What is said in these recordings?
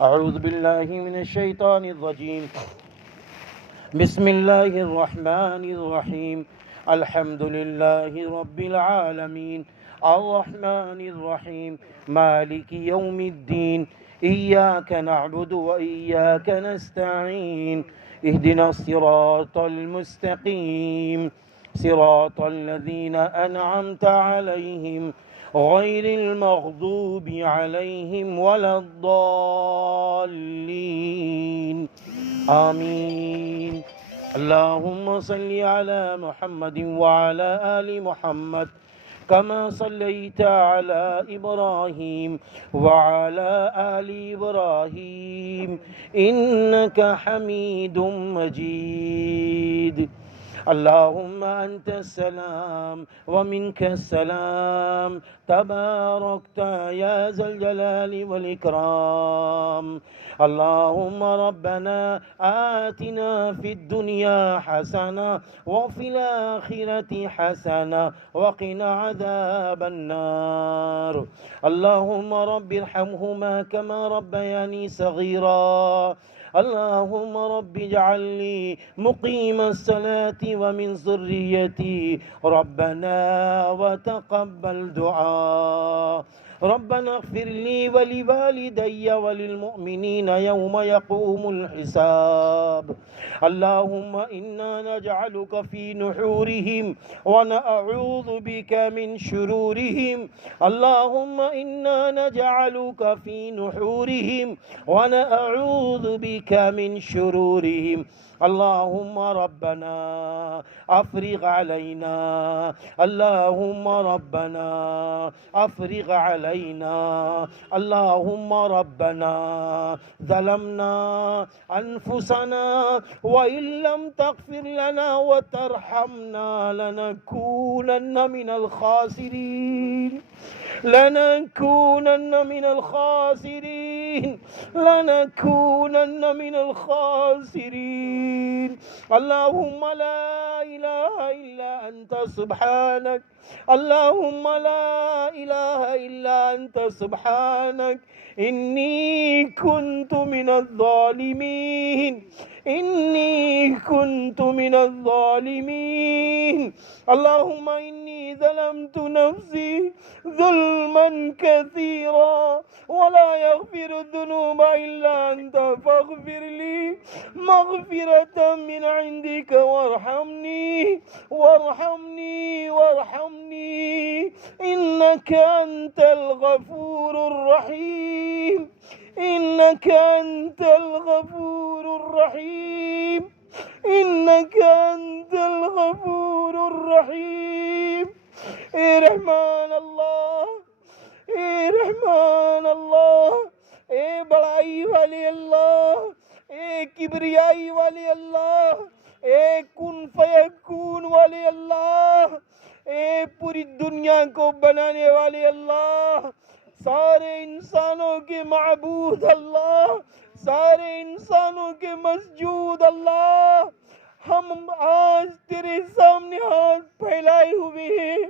أعوذ بالله من الشيطان الرجيم. بسم الله الرحمن الرحيم. الحمد لله رب العالمين الرحمن الرحيم مالك يوم الدين. إياك نعبد وإياك نستعين. اهدنا الصراط المستقيم صراط الذين أنعمت عليهم غير المغضوب عليهم ولا الضالين. آمين. اللهم صل على محمد وعلى آل محمد كما صليت على إبراهيم وعلى آل إبراهيم إنك حميد مجيد. اللهم أنت السلام ومنك السلام تباركت يا ذا الجلال والإكرام. اللهم ربنا آتنا في الدنيا حسنة وفي الآخرة حسنة وقنا عذاب النار. اللهم رب ارحمهما كما ربياني صغيرا. اللهم رب اجعل لي مقيم الصلاة ومن ذريتي ربنا وتقبل دعاء. ربنا اغفر لي ولوالدي وللمؤمنين يوم يقوم الحساب. اللهم إنا نجعلك في نحورهم ونعوذ بك من شرورهم. اللهم إنا نجعلك في نحورهم ونعوذ بك من شرورهم. اللهم ربنا أفرغ علينا. اللهم ربنا أفرغ علينا. اللهم ربنا ظلمنا أنفسنا وإن لم تغفر لنا وترحمنا لنكونن من الخاسرين. لنكونن من الخاسرين. لنكونن من الخاسرين. اللهم لا إله إلا أنت سبحانك. اللهم لا إله إلا أنت سبحانك إني كنت من الظالمين. إني كنت من الظالمين. اللهم إني ظلمت نفسي ظلما كثيرا ولا يغفر الذنوب إلا أنت فاغفر لي مغفرة من عندك وارحمني وارحمني وارحمني إنك أنت الغفور الرحيم. إنك أنت الغفور الرحيم. إنك أنت الغفور الرحيم. اے رحمان اللہ، اے رحمان اللہ، اے بڑائی والے اللہ، اے کبریائی والے اللہ، اے کن فیکون والے اللہ، اے پوری دنیا کو بنانے والے اللہ، سارے انسانوں کے معبود اللہ، سارے انسانوں کے مسجود اللہ، ہم آج تیرے سامنے ہاتھ پھیلائے ہوئے ہیں.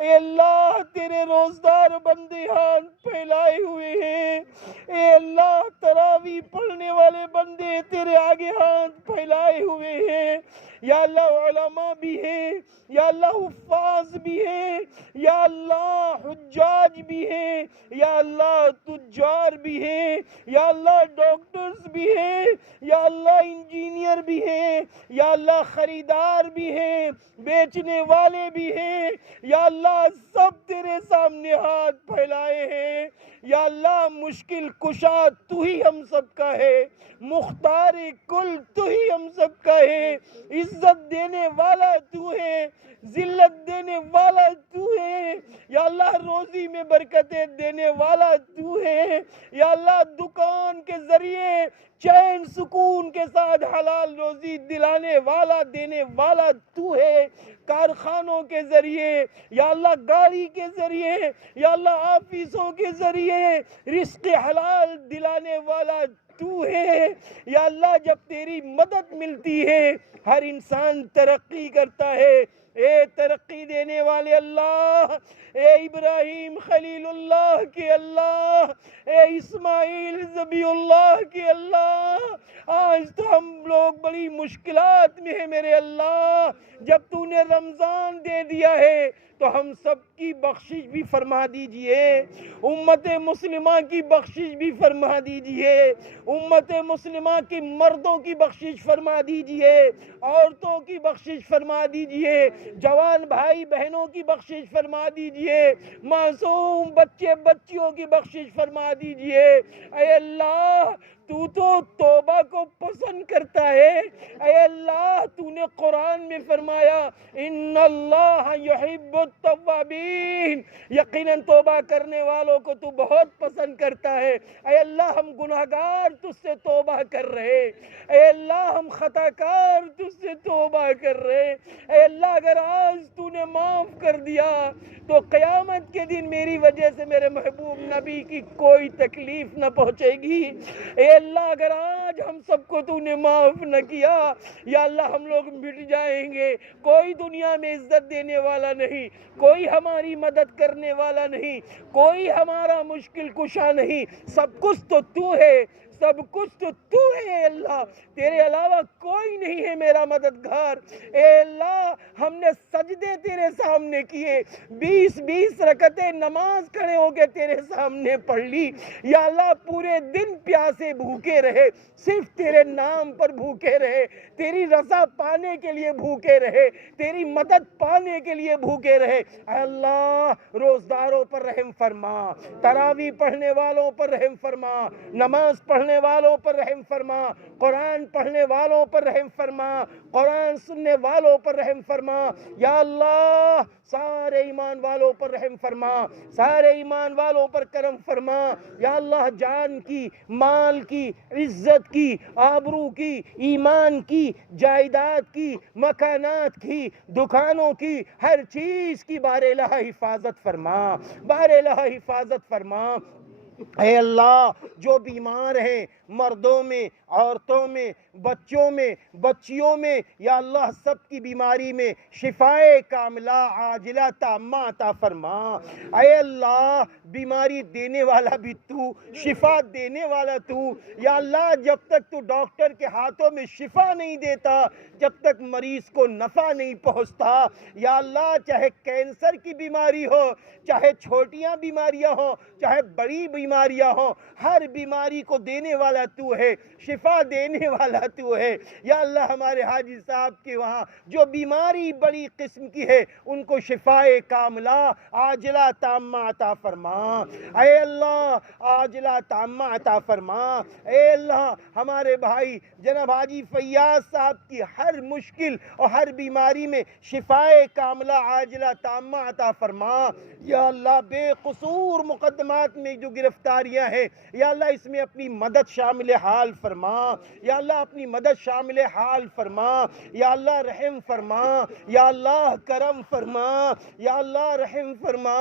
اے اللہ تیرے روزدار بندے ہاتھ پھیلائے ہوئے ہیں. اے اللہ تراویح پڑھنے والے بندے تیرے آگے ہاتھ پھیلائے ہوئے ہیں. یا اللہ علماء بھی ہیں، یا اللہ حفاظ بھی ہیں، یا اللہ حجاج بھی ہیں، یا اللہ تجار بھی ہیں، یا اللہ ڈاکٹرز بھی ہیں، یا اللہ انجینئر بھی ہیں، یا اللہ خریدار بھی ہیں، بیچنے والے بھی ہیں. یا اللہ سب تیرے سامنے ہاتھ پھیلائے ہیں. یا اللہ مشکل کشا تو ہی ہم سب کا ہے، مختار کل تو ہی ہم سب کا ہے، عزت دینے والا تو ہے، ذلت دینے والا تو ہے. یا اللہ روزی میں برکتیں دینے والا تو ہے. یا اللہ دکان کے ذریعے چین سکون کے ساتھ حلال روزی دلانے والا دینے والا تو ہے. کارخانوں کے ذریعے، یا اللہ گاڑی کے ذریعے، یا اللہ آفیسوں کے ذریعے رزق حلال دلانے والا تو ہے۔ یا اللہ جب تیری مدد ملتی ہے ہر انسان ترقی کرتا ہے۔ اے ترقی دینے والے اللہ، اے ابراہیم خلیل اللہ کے اللہ، اے اسماعیل ذبیح اللہ کے اللہ، آج تو ہم لوگ بڑی مشکلات میں ہیں میرے اللہ۔ جب تو نے رمضان دے دیا ہے تو ہم سب کی بخشش بھی فرما دیجئے، امت مسلمہ کی بخشش بھی فرما دیجئے، امت مسلمہ کی مردوں کی بخشش فرما دیجئے، عورتوں کی بخشش فرما دیجئے، جوان بھائی بہنوں کی بخشش فرما دیجئے، معصوم بچے بچیوں کی بخشش فرما دیجئے۔ اے اللہ تو توبہ کو پسند کرتا ہے۔ اے اللہ تو نے قرآن میں فرمایا ان اللہ یحب التوابین، یقیناً توبہ کرنے والوں کو تو بہت پسند کرتا ہے۔ اے اللہ ہم گناہگار تجھ سے توبہ کر رہے، اے اللہ ہم خطا کار تجھ سے توبہ کر رہے۔ اے اللہ اگر آج تو نے معاف کر دیا تو قیامت کے دن میری وجہ سے میرے محبوب نبی کی کوئی تکلیف نہ پہنچے گی۔ اے اللہ اگر آج ہم سب کو تو نے معاف نہ کیا، یا اللہ ہم لوگ مٹ جائیں گے، کوئی دنیا میں عزت دینے والا نہیں، کوئی ہماری مدد کرنے والا نہیں، کوئی ہمارا مشکل کشا نہیں، سب کچھ تو تو ہے، سب کچھ تو تو ہے۔ اے اللہ تیرے علاوہ کوئی نہیں ہے میرا مددگار۔ اے اللہ ہم نے سجدے تیرے سامنے کیے، 20 رکعتیں نماز کھڑے ہو کے تیرے سامنے پڑھ لی، یا اللہ پورے دن پیاسے بھوکے رہے، صرف تیرے نام پر بھوکے رہے، تیری رضا پانے کے لیے بھوکے رہے، تیری مدد پانے کے لیے بھوکے رہے۔ اے اللہ روزداروں پر رحم فرما، تراویح پڑھنے والوں پر رحم فرما، نماز پڑھنے والوں پر رحم فرما، قرآن پڑھنے والوں پر رحم فرما، قرآن سننے والوں پر رحم فرما۔ یا اللہ سارے ایمان والوں پر رحم فرما، سارے ایمان والوں پر کرم فرما۔ یا اللہ جان کی، مال کی، عزت کی، آبرو کی، ایمان کی، جائیداد کی، مکانات کی، دکانوں کی، ہر چیز کی بار الہ حفاظت فرما، بار الہ حفاظت فرما۔ اے اللہ جو بیمار ہیں مردوں میں، عورتوں میں، بچوں میں، بچیوں میں، یا اللہ سب کی بیماری میں شفائے کاملہ عاجلہ تامہ عطا فرما۔ اے اللہ بیماری دینے والا بھی تو، شفا دینے والا تو، یا اللہ جب تک تو ڈاکٹر کے ہاتھوں میں شفا نہیں دیتا، جب تک مریض کو نفع نہیں پہنچتا، یا اللہ چاہے کینسر کی بیماری ہو، چاہے چھوٹیاں بیماریاں ہوں، چاہے بڑی بیماریاں ہوں، ہر بیماری کو دینے والا تو ہے، شفا دینے والا تو ہے۔ یا اللہ ہمارے حاجی صاحب کے وہاں جو بیماری بڑی قسم کی ہے ان کو شفائے کاملہ عاجلہ تامہ عطا فرما۔ اے اللہ عاجلہ تامہ عطا فرما۔ اے اللہ ہمارے بھائی جناب حاجی فیاض صاحب کی ہر مشکل اور ہر بیماری میں شفائے کاملہ عاجلہ تامہ عطا فرما۔ یا اللہ بے قصور مقدمات میں جو گرفتاریاں ہیں یا اللہ اس میں اپنی مدد شامل حال فرما، یا اللہ اپنی مدد شامل حال فرما، یا اللہ رحم فرما، یا اللہ کرم فرما، یا اللہ رحم فرما،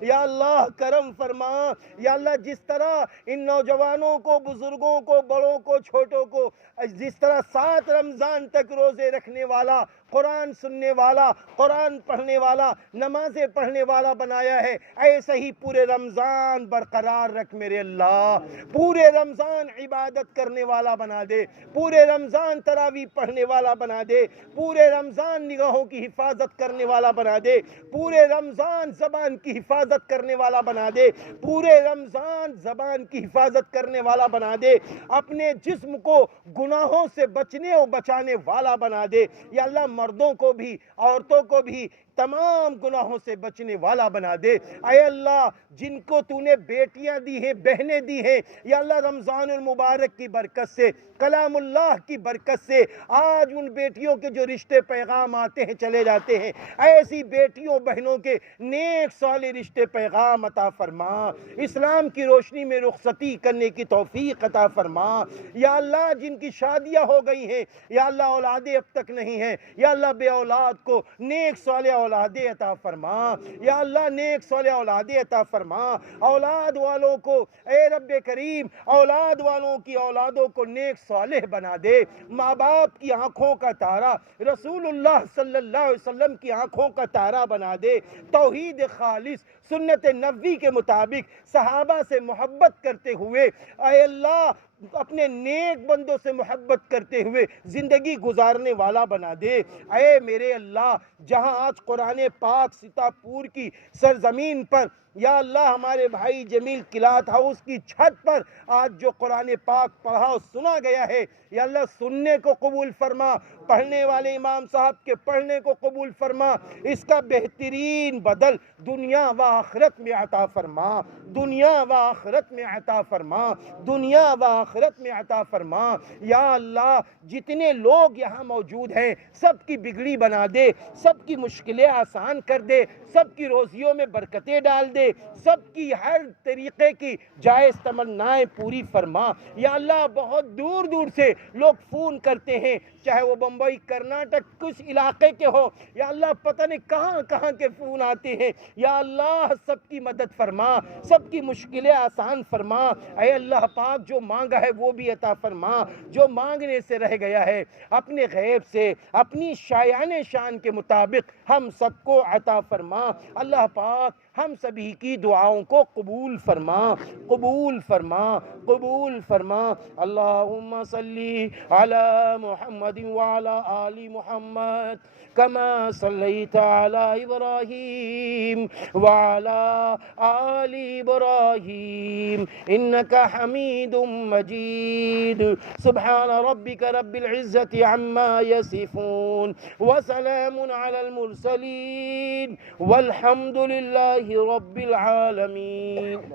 یا اللہ کرم فرما۔ یا اللہ جس طرح ان نوجوانوں کو، بزرگوں کو، بڑوں کو، چھوٹوں کو جس طرح 7 رمضان تک روزے رکھنے والا، قرآن سننے والا، قرآن پڑھنے والا، نمازیں پڑھنے والا بنایا ہے، ایسے ہی پورے رمضان برقرار رکھ میرے اللہ، پورے رمضان عبادت کرنے والا بنا دے، پورے رمضان تراویح پڑھنے والا بنا دے، پورے رمضان نگاہوں کی حفاظت کرنے والا بنا دے، پورے رمضان زبان کی حفاظت کرنے والا بنا دے، پورے رمضان زبان کی حفاظت کرنے والا بنا دے، اپنے جسم کو گناہوں سے بچنے اور بچانے والا بنا دے۔ یا اللہ مردوں کو بھی، عورتوں کو بھی تمام گناہوں سے بچنے والا بنا دے۔ اے اللہ جن کو تو نے بیٹیاں دی ہیں، بہنیں دی ہیں، یا اللہ رمضان المبارک کی برکت سے، کلام اللہ کی برکت سے آج ان بیٹیوں کے جو رشتے پیغام آتے ہیں چلے جاتے ہیں، ایسی بیٹیوں بہنوں کے نیک صالح رشتے پیغام عطا فرما، اسلام کی روشنی میں رخصتی کرنے کی توفیق عطا فرما۔ یا اللہ جن کی شادیاں ہو گئی ہیں، یا اللہ اولادیں اب تک نہیں ہیں، یا اللہ بے اولاد کو نیک صالح اولادیں عطا فرما، یا اللہ نیک صالح اولادیں عطا فرما، اولاد والوں کو اے رب کریم اولاد والوں کی اولادوں کو نیک صالح بنا دے، ماں باپ کی آنکھوں کا تارا رسول اللہ صلی اللہ علیہ وسلم کی آنکھوں کا تارا بنا دے، توحید خالص سنت نبوی کے مطابق صحابہ سے محبت کرتے ہوئے اے اللہ اپنے نیک بندوں سے محبت کرتے ہوئے زندگی گزارنے والا بنا دے۔ اے میرے اللہ جہاں آج قرآن پاک سیتاپور کی سرزمین پر یا اللہ ہمارے بھائی جمیل کلات ہاؤس کی چھت پر آج جو قرآن پاک پڑھا اور سنا گیا ہے، یا اللہ سننے کو قبول فرما، پڑھنے والے امام صاحب کے پڑھنے کو قبول فرما، اس کا بہترین بدل دنیا و آخرت میں عطا فرما، دنیا و آخرت میں عطا فرما، دنیا و آخرت میں عطا فرما۔ یا اللہ جتنے لوگ یہاں موجود ہیں سب کی بگڑی بنا دے، سب کی مشکلیں آسان کر دے، سب کی روزیوں میں برکتیں ڈال دے، سب کی ہر طریقے کی جائز تمنائیں پوری فرما۔ یا اللہ بہت دور دور سے لوگ فون کرتے ہیں، چاہے وہ بمبئی کرناٹک کچھ علاقے کے ہو، یا اللہ پتہ نہیں کہاں کہاں کے فون آتے ہیں، یا اللہ سب کی مدد فرما، سب کی مشکلیں آسان فرما۔ اے اللہ پاک جو مانگا ہے وہ بھی عطا فرما، جو مانگنے سے رہ گیا ہے اپنے غیب سے اپنی شایان شان کے مطابق ہم سب کو عطا فرما۔ اللہ پاک ہم سبھی کی دعاؤں کو قبول فرما، قبول فرما، قبول فرما۔ اللہم صلی علی محمد وعلی آل محمد کما صلیت علی ابراہیم وعلی آل ابراہیم انک حمید مجید۔ سبحان ربک رب العزت عما یصفون وسلام علی المرسلین والحمد للہ رب العالمین۔